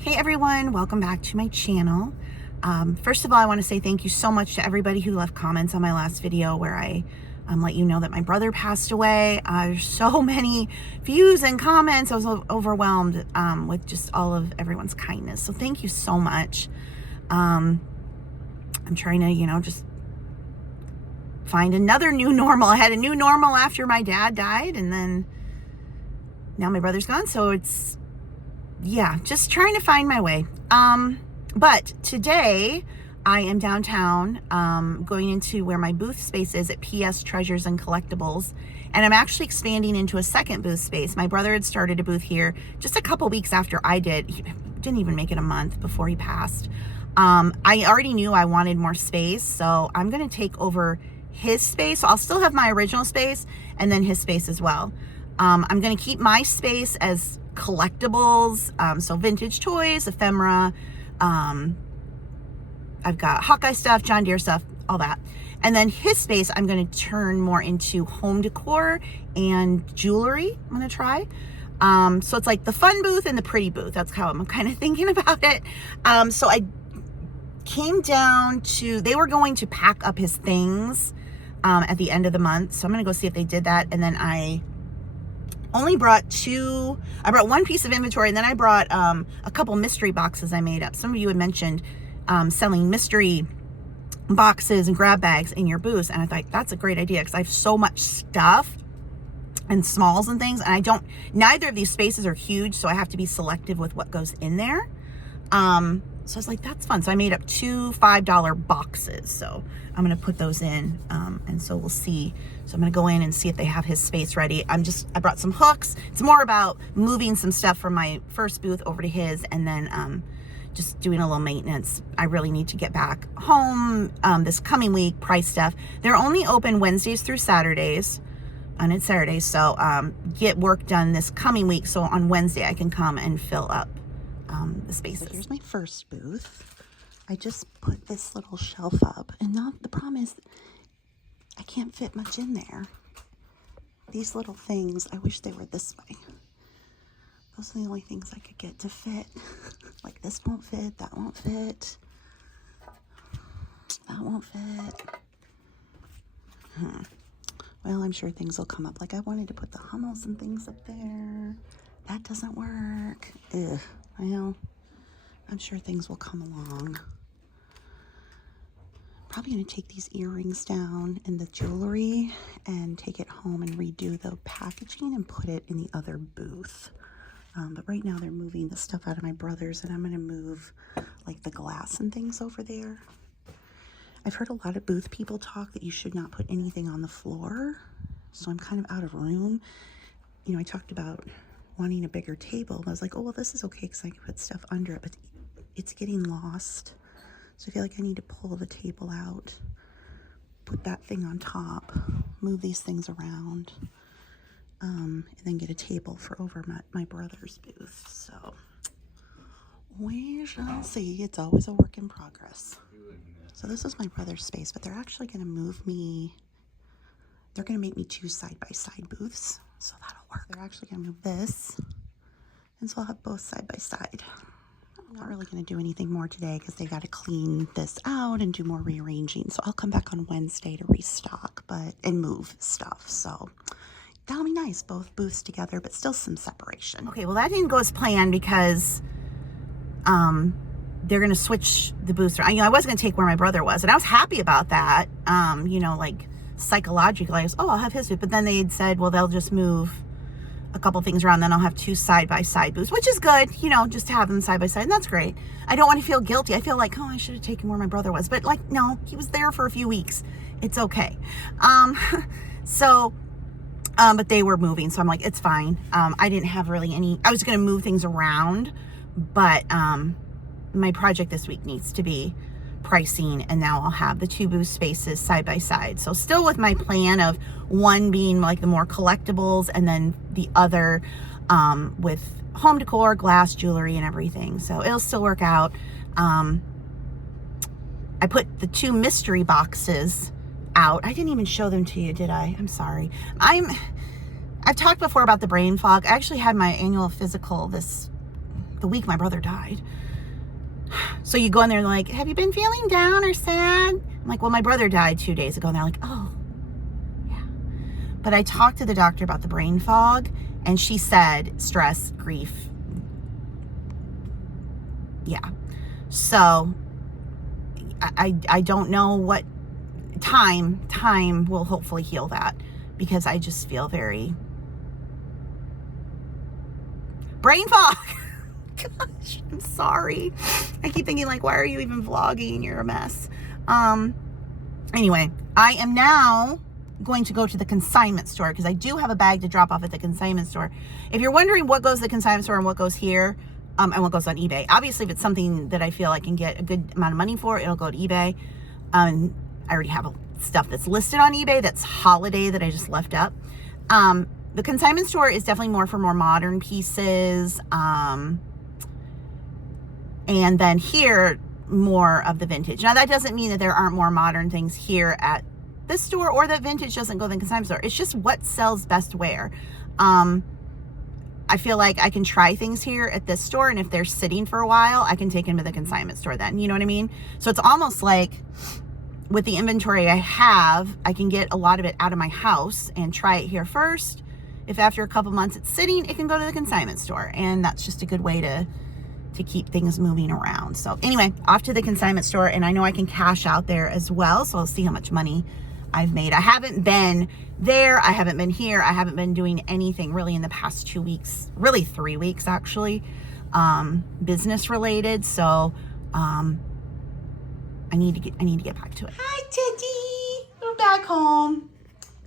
Hey everyone, welcome back to my channel. First of all, I want to say thank you so much to everybody who left comments on my last video where I let you know that my brother passed away. There's so many views and comments. I was overwhelmed with just all of everyone's kindness. So thank you so much. I'm trying to, just find another new normal. I had a new normal after my dad died, and then now my brother's gone. So yeah, just trying to find my way. But today I am downtown, going into where my booth space is at PS Treasures and Collectibles. And I'm actually expanding into a second booth space. My brother had started a booth here just a couple weeks after I did. He didn't even make it a month before he passed. I already knew I wanted more space, so I'm going to take over his space. So I'll still have my original space and then his space as well. I'm going to keep my space as collectibles, so vintage toys, ephemera. I've got Hawkeye stuff, John Deere stuff, all that. And then his space, I'm going to turn more into home decor and jewelry. I'm going to try. So it's like the fun booth and the pretty booth. That's how I'm kind of thinking about it. So I came down to, they were going to pack up his things at the end of the month. So I'm going to go see if they did that. And then I only brought I brought one piece of inventory, and then I brought a couple mystery boxes I made up. Some of you had mentioned selling mystery boxes and grab bags in your booths, and I thought that's a great idea because I have so much stuff and smalls and things, and neither of these spaces are huge, so I have to be selective with what goes in there. So I was like, that's fun. So I made up 2 $5 boxes. So I'm going to put those in. And so we'll see. So I'm going to go in and see if they have his space ready. I brought some hooks. It's more about moving some stuff from my first booth over to his, and then just doing a little maintenance. I really need to get back home this coming week, price stuff. They're only open Wednesdays through Saturdays. And it's Saturday. So get work done this coming week. So on Wednesday I can come and fill up the spaces. So here's my first booth. I just put this little shelf up, and the problem is I can't fit much in there. These little things, I wish they were this way. Those are the only things I could get to fit. Like this won't fit, that won't fit, that won't fit. Well, I'm sure things will come up. Like I wanted to put the Hummels and things up there. That doesn't work. Ugh. Well, I'm sure things will come along. Probably going to take these earrings down and the jewelry and take it home and redo the packaging and put it in the other booth. But right now they're moving the stuff out of my brother's, and I'm going to move like the glass and things over there. I've heard a lot of booth people talk that you should not put anything on the floor. So I'm kind of out of room. I talked about wanting a bigger table. I was like, oh, well, this is okay because I can put stuff under it, but it's getting lost. So I feel like I need to pull the table out, put that thing on top, move these things around, and then get a table for over my brother's booth. So we shall see. It's always a work in progress. So this is my brother's space, but they're actually going to move me. They're going to make me 2 side-by-side booths. So that'll work. They're actually going to move this, and so I'll have both side by side. I'm not really going to do anything more today because they got to clean this out and do more rearranging. So I'll come back on Wednesday to restock and move stuff. So that'll be nice, both booths together, but still some separation. Okay, well that didn't go as planned because they're going to switch the booths around. I was going to take where my brother was, and I was happy about that. Like psychologically, I was, I'll have his booth. But then they had said, well, they'll just move a couple things around, then I'll have 2 side-by-side booths, which is good, just to have them side-by-side, and that's great. I don't want to feel guilty. I feel like, I should have taken where my brother was. But no, he was there for a few weeks. It's okay. But they were moving, so I'm like, it's fine. I didn't have really I was going to move things around, but my project this week needs to be pricing, and now I'll have the 2 booth spaces side by side. So still with my plan of one being like the more collectibles, and then the other with home decor, glass, jewelry, and everything. So it'll still work out. I put the 2 mystery boxes out. I didn't even show them to you, did I? I'm sorry. I've talked before about the brain fog. I actually had my annual physical this the week my brother died. So you go in there and they're like, have you been feeling down or sad? I'm like, well, my brother died 2 days ago. And they're like, oh, yeah. But I talked to the doctor about the brain fog, and she said stress, grief. Yeah. So I don't know what time will hopefully heal that, because I just feel very brain fog. Gosh, I'm sorry. I keep thinking, like, why are you even vlogging? You're a mess. Anyway, I am now going to go to the consignment store, because I do have a bag to drop off at the consignment store. If you're wondering what goes to the consignment store and what goes here, and what goes on eBay, obviously if it's something that I feel I can get a good amount of money for, it'll go to eBay. I already have stuff that's listed on eBay that's holiday that I just left up. The consignment store is definitely more for more modern pieces. And then here, more of the vintage. Now, that doesn't mean that there aren't more modern things here at this store, or that vintage doesn't go to the consignment store. It's just what sells best where. I feel like I can try things here at this store, and if they're sitting for a while, I can take them to the consignment store then. You know what I mean? So it's almost like with the inventory I have, I can get a lot of it out of my house and try it here first. If after a couple months it's sitting, it can go to the consignment store. And that's just a good way to keep things moving around. So anyway, off to the consignment store, and I know I can cash out there as well. So I'll see how much money I've made. I haven't been there. I haven't been here. I haven't been doing anything really in the past 2 weeks, really 3 weeks actually, business related. So, I need to get back to it. Hi, Teddy. We're back home.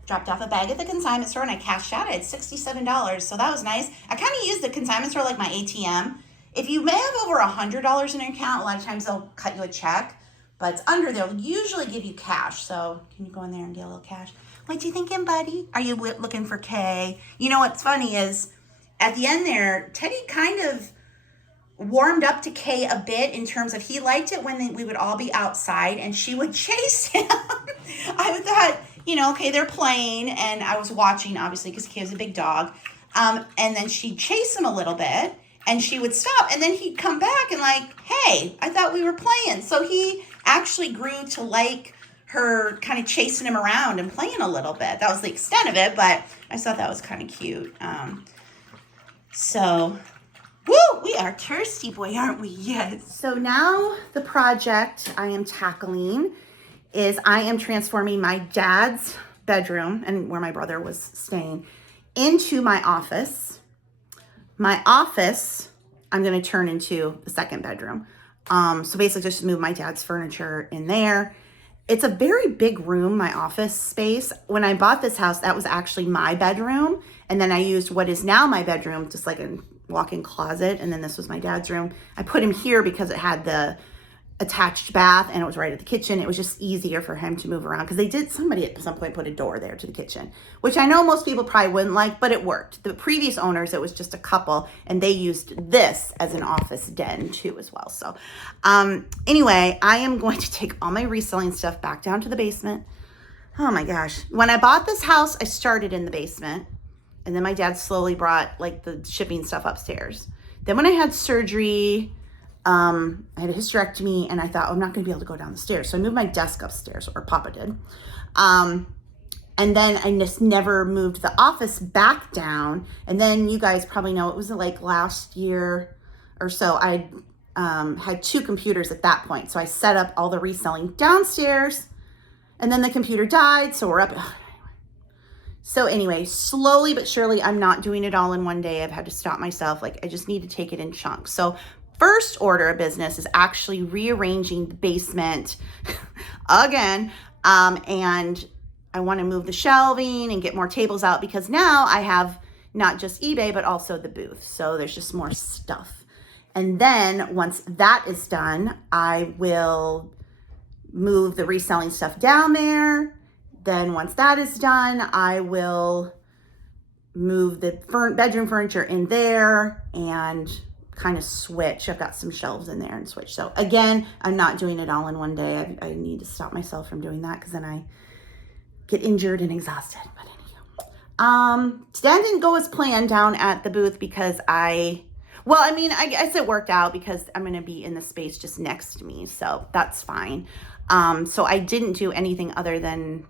Dropped off a bag at the consignment store, and I cashed out. I had $67. So that was nice. I kind of used the consignment store like my ATM. If you may have over $100 in your account, a lot of times they'll cut you a check, but it's under, they'll usually give you cash. So can you go in there and get a little cash? What you thinking, buddy? Are you looking for Kay? You know what's funny is at the end there, Teddy kind of warmed up to Kay a bit in terms of he liked it when we would all be outside and she would chase him. I thought, you know, okay, they're playing, and I was watching obviously because Kay was a big dog. And then she'd chase him a little bit. And she would stop, and then he'd come back and like, hey, I thought we were playing. So he actually grew to like her kind of chasing him around and playing a little bit. That was the extent of it, but I thought that was kind of cute. So, woo, we are thirsty, boy, aren't we? Yes. So now the project I am tackling is I am transforming my dad's bedroom, and where my brother was staying, into my office. My office, I'm going to turn into the second bedroom. So basically just move my dad's furniture in there. It's a very big room, my office space. When I bought this house, that was actually my bedroom. And then I used what is now my bedroom, just like a walk-in closet. And then this was my dad's room. I put him here because it had the attached bath and it was right at the kitchen. It was just easier for him to move around, because somebody at some point put a door there to the kitchen, which I know most people probably wouldn't like, but it worked. The previous owners, it was just a couple, and they used this as an office den too as well. So anyway, I am going to take all my reselling stuff back down to the basement. Oh my gosh. When I bought this house, I started in the basement, and then my dad slowly brought like the shipping stuff upstairs. Then when I had surgery, I had a hysterectomy, and I thought, oh, I'm not going to be able to go down the stairs. So I moved my desk upstairs, or Papa did. And then I just never moved the office back down. And then you guys probably know, it was like last year or so, I had 2 computers at that point. So I set up all the reselling downstairs, and then the computer died. So we're up. So anyway, slowly but surely, I'm not doing it all in one day. I've had to stop myself. Like, I just need to take it in chunks. So first order of business is actually rearranging the basement again. And I want to move the shelving and get more tables out, because now I have not just eBay, but also the booth. So there's just more stuff. And then once that is done, I will move the reselling stuff down there. Then once that is done, I will move the bedroom furniture in there and kind of switch. I've got some shelves in there and switch. So again, I'm not doing it all in one day. I need to stop myself from doing that, because then I get injured and exhausted. But anyway, that didn't go as planned down at the booth, because Well, I mean, I guess it worked out because I'm going to be in the space just next to me. So that's fine. So I didn't do anything other than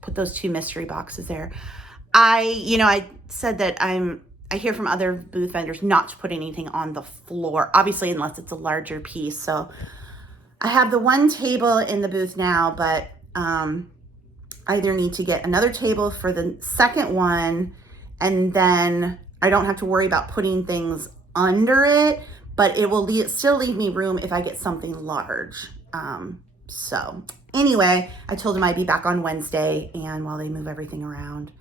put those 2 mystery boxes there. I said that I hear from other booth vendors not to put anything on the floor, obviously, unless it's a larger piece. So I have the 1 table in the booth now, but I either need to get another table for the second one, and then I don't have to worry about putting things under it, but it will still leave me room if I get something large. So anyway, I told him I'd be back on Wednesday, and while they move everything around.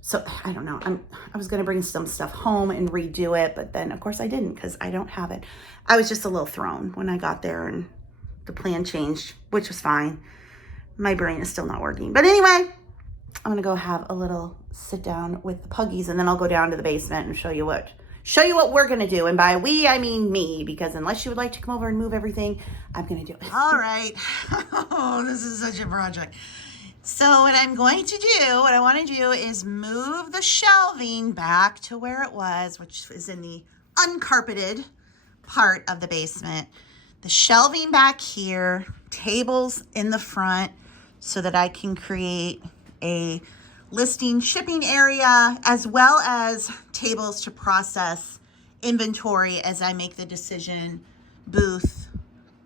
So I don't know. I was going to bring some stuff home and redo it, but then of course I didn't because I don't have it. I was just a little thrown when I got there and the plan changed, which was fine. My brain is still not working. But anyway, I'm going to go have a little sit down with the puggies, and then I'll go down to the basement and show you what we're going to do. And by we, I mean me, because unless you would like to come over and move everything, I'm going to do it. All right. Oh, this is such a project. So what I'm going to do, what I want to do is move the shelving back to where it was, which is in the uncarpeted part of the basement. The shelving back here, tables in the front, so that I can create a listing shipping area, as well as tables to process inventory as I make the decision, booth,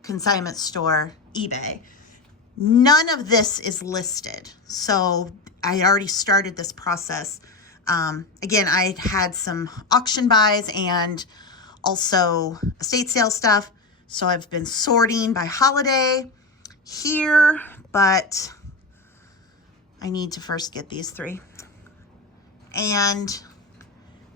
consignment store, eBay. None of this is listed. So I already started this process. Again, I had some auction buys and also estate sale stuff. So I've been sorting by holiday here, but I need to first get these 3. And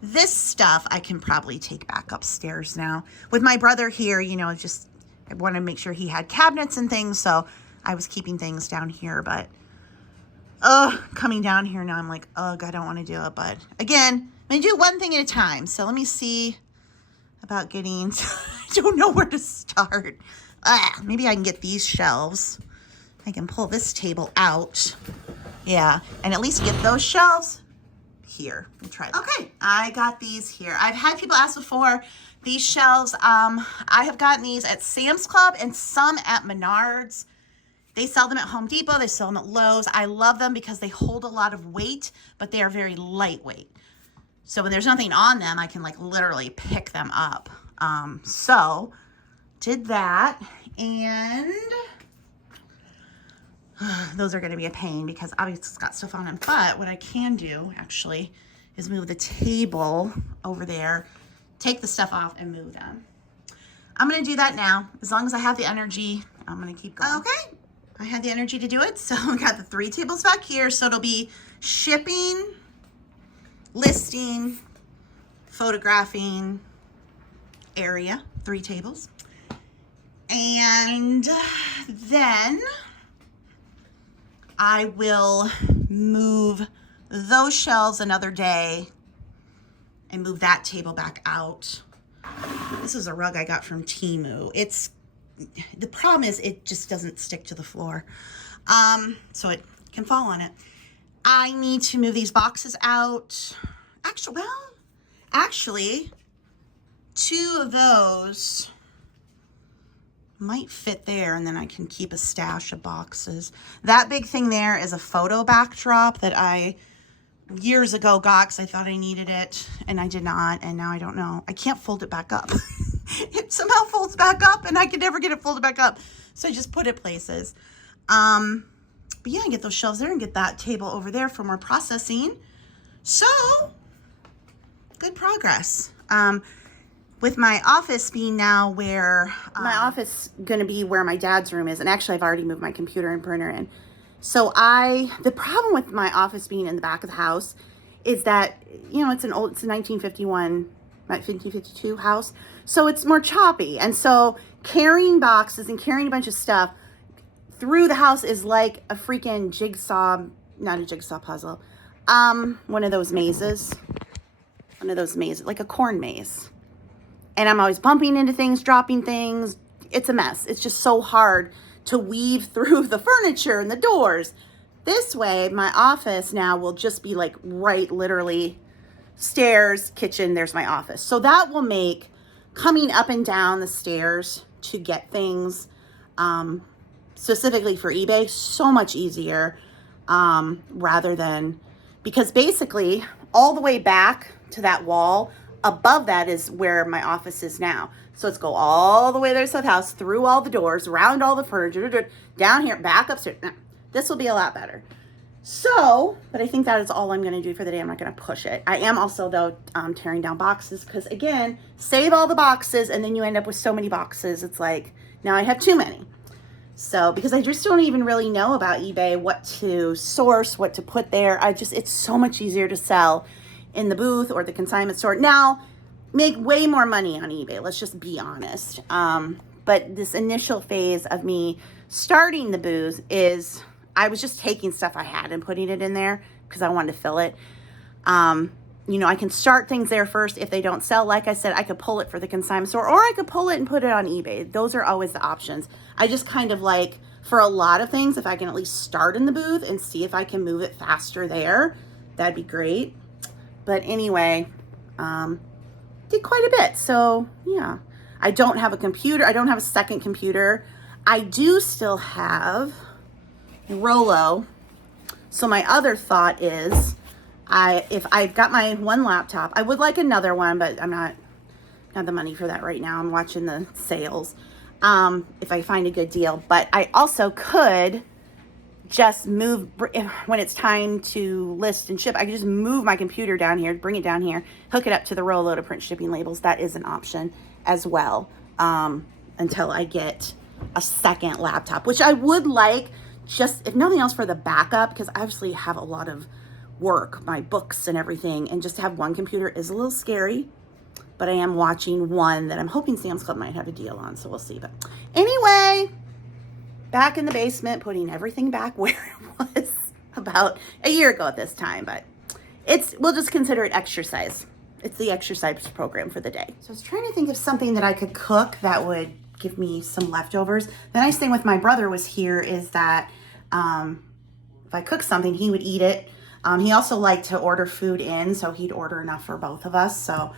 this stuff I can probably take back upstairs now. With my brother here, just I want to make sure he had cabinets and things, so I was keeping things down here, but coming down here now, I'm like, ugh, I don't want to do it. But again, I'm going to do one thing at a time. So let me see about getting, I don't know where to start. Maybe I can get these shelves. I can pull this table out. Yeah, and at least get those shelves here. We'll try that. Okay, I got these here. I've had people ask before, these shelves, I have gotten these at Sam's Club and some at Menards. They sell them at Home Depot. They sell them at Lowe's. I love them because they hold a lot of weight, but they are very lightweight. So when there's nothing on them, I can like literally pick them up. So did that, and those are going to be a pain because obviously it's got stuff on them. But what I can do actually is move the table over there, take the stuff off, and move them. I'm going to do that now. As long as I have the energy, I'm going to keep going. Okay. I had the energy to do it, so I got the 3 tables back here. So it'll be shipping, listing, photographing area, 3 tables. And then I will move those shelves another day and move that table back out. This is a rug I got from Temu. The problem is it just doesn't stick to the floor. So it can fall on it. I need to move these boxes out. Actually, 2 of those might fit there, and then I can keep a stash of boxes. That big thing there is a photo backdrop that I years ago got because I thought I needed it, and I did not, and now I don't know. I can't fold it back up. It somehow folds back up, and I could never get it folded back up. So I just put it places. But yeah, I get those shelves there and get that table over there for more processing. So, good progress. With my office being now where... my office going to be where my dad's room is. And actually, I've already moved my computer and printer in. So the problem with my office being in the back of the house is that, it's a 1951, 1952 house. So it's more choppy. And so carrying boxes and carrying a bunch of stuff through the house is like a freaking not a jigsaw puzzle. One of those mazes, like a corn maze. And I'm always bumping into things, dropping things. It's a mess. It's just so hard to weave through the furniture and the doors. This way, my office now will just be like right literally stairs, kitchen, there's my office. So that will make coming up and down the stairs to get things, specifically for eBay, so much easier, rather than, because basically all the way back to that wall, above that is where my office is now. So let's go all the way there to the house, through all the doors, around all the furniture, down here, back upstairs. This will be a lot better. So, but I think that is all I'm going to do for the day. I'm not going to push it. I am also, though, tearing down boxes because, again, save all the boxes and then you end up with so many boxes. It's like, now I have too many. So, because I just don't even really know about eBay, what to source, what to put there. It's so much easier to sell in the booth or the consignment store. Now, make way more money on eBay. Let's just be honest. But this initial phase of me starting the booth is I was just taking stuff I had and putting it in there because I wanted to fill it. You know, I can start things there first. If they don't sell, like I said, I could pull it for the consignment store, or I could pull it and put it on eBay. Those are always the options. I just kind of like, for a lot of things, if I can at least start in the booth and see if I can move it faster there, that'd be great. But anyway, did quite a bit. So yeah, I don't have a computer. I don't have a second computer. I do still have Rolo. So my other thought is, if I've got my one laptop, I would like another one, but I'm not have the money for that right now. I'm watching the sales. If I find a good deal, but I also could just move when it's time to list and ship. I could just move my computer down here, bring it down here, hook it up to the Rolo to print shipping labels. That is an option as well, until I get a second laptop, which I would like, just if nothing else for the backup, because I obviously have a lot of work, my books and everything, and just to have one computer is a little scary. But I am watching one that I'm hoping Sam's Club might have a deal on, so we'll see. But anyway, back in the basement, putting everything back where it was about a year ago at this time. But we'll just consider it exercise. It's the exercise program for the day. So I was trying to think of something that I could cook that would give me some leftovers. The nice thing with my brother was here is that if I cook something, he would eat it. He also liked to order food in, so he'd order enough for both of us. So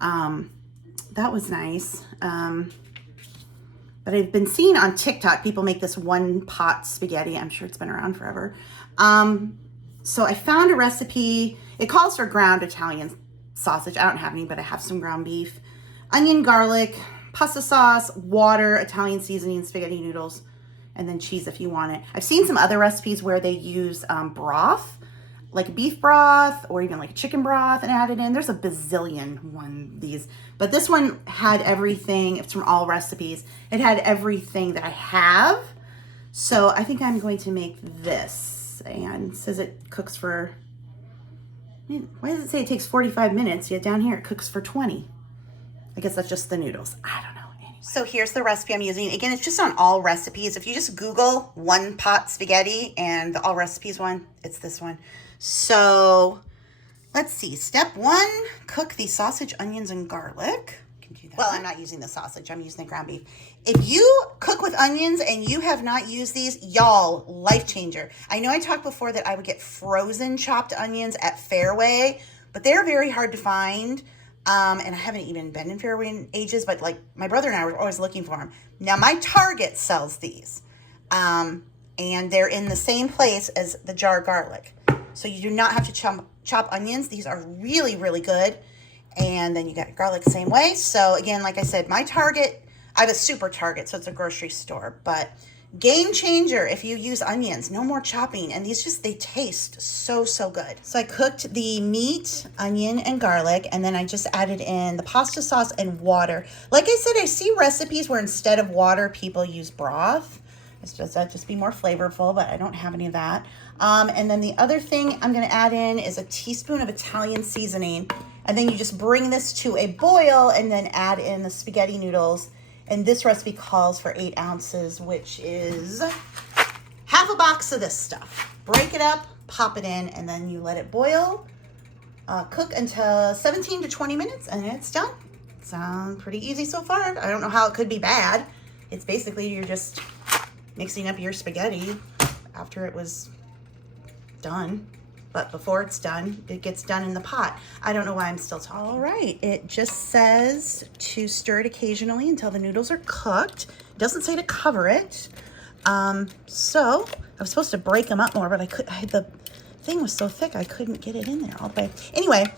that was nice. But I've been seeing on TikTok, people make this one pot spaghetti. I'm sure it's been around forever. So I found a recipe. It calls for ground Italian sausage. I don't have any, but I have some ground beef, onion, garlic, pasta sauce, water, Italian seasoning, spaghetti noodles, and then cheese if you want it. I've seen some other recipes where they use broth, like beef broth or even like chicken broth, and add it in. There's a bazillion one of these, but this one had everything. It's from All Recipes. It had everything that I have. So I think I'm going to make this, and it says it cooks for, why does it say it takes 45 minutes? Yet down here it cooks for 20. I guess that's just the noodles. I don't know. Anyway. So here's the recipe I'm using. Again, it's just on All Recipes. If you just Google one pot spaghetti and the All Recipes one, it's this one. So let's see. Step 1, cook the sausage, onions, and garlic. You can do that. Well, I'm not using the sausage. I'm using the ground beef. If you cook with onions and you have not used these, y'all, life changer. I know I talked before that I would get frozen chopped onions at Fairway, but they're very hard to find. And I haven't even been in Fairway in ages, but like my brother and I were always looking for them. Now my Target sells these, and they're in the same place as the jar garlic. So you do not have to chop onions. These are really, really good. And then you got garlic the same way. So again, like I said, my Target, I have a super Target, so it's a grocery store, but game changer if you use onions. No more chopping, and these just, they taste so, so good. So I cooked the meat, onion, and garlic, and then I just added in the pasta sauce and water. Like I said, I see recipes where instead of water, people use broth. It's just that just be more flavorful, but I don't have any of that. And then the other thing I'm going to add in is a teaspoon of Italian seasoning, and then you just bring this to a boil and then add in the spaghetti noodles. And this recipe calls for 8 ounces, which is half a box of this stuff. Break it up, pop it in, and then you let it boil. Cook until 17 to 20 minutes, and it's done. Sounds pretty easy so far. I don't know how it could be bad. It's basically you're just mixing up your spaghetti after it was done. But before it's done, it gets done in the pot. I don't know why I'm still talking. All right, it just says to stir it occasionally until the noodles are cooked. It doesn't say to cover it. So I was supposed to break them up more, but the thing was so thick I couldn't get it in there all the way. Anyway,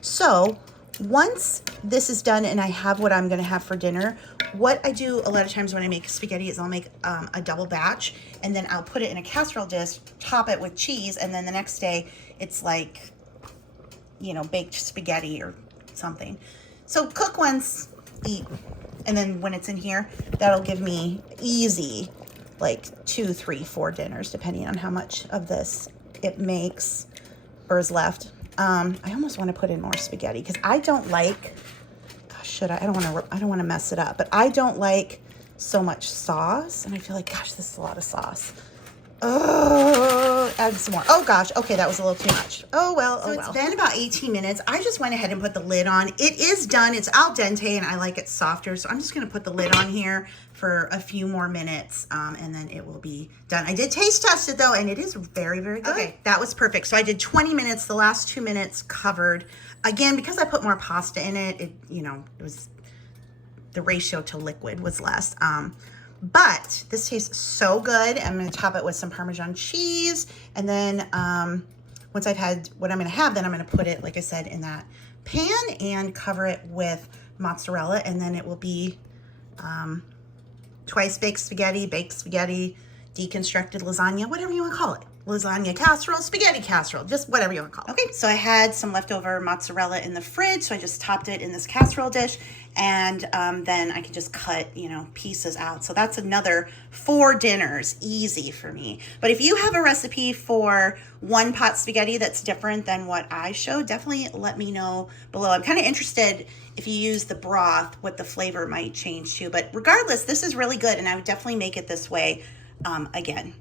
so once this is done and I have what I'm gonna have for dinner, what I do a lot of times when I make spaghetti is I'll make a double batch, and then I'll put it in a casserole dish, top it with cheese, and then the next day it's like, you know, baked spaghetti or something. So cook once, eat. And then when it's in here, that'll give me easy, like 2, 3, 4 dinners, depending on how much of this it makes or is left. I almost want to put in more spaghetti because I don't like, gosh, should I? I don't want to mess it up, but I don't like so much sauce. And I feel like, gosh, this is a lot of sauce. Oh, add some more. Oh gosh, okay, that was a little too much. Oh well, It's been about 18 minutes. I just went ahead and put the lid on. It is done, it's al dente, and I like it softer, so I'm just gonna put the lid on here for a few more minutes, and then it will be done. I did taste test it though, and it is very, very good. Okay, that was perfect. So I did 20 minutes, the last 2 minutes covered. Again, because I put more pasta in it, it was, the ratio to liquid was less. But this tastes so good. I'm going to top it with some Parmesan cheese. And then once I've had what I'm going to have, then I'm going to put it, like I said, in that pan and cover it with mozzarella. And then it will be twice baked spaghetti, deconstructed lasagna, whatever you want to call it. Lasagna casserole, spaghetti casserole, just whatever you want to call it. Okay, so I had some leftover mozzarella in the fridge, so I just topped it in this casserole dish, and then I can just cut, pieces out. So that's another 4 dinners, easy for me. But if you have a recipe for one pot spaghetti that's different than what I showed, definitely let me know below. I'm kind of interested if you use the broth, what the flavor might change too. But regardless, this is really good, and I would definitely make it this way again.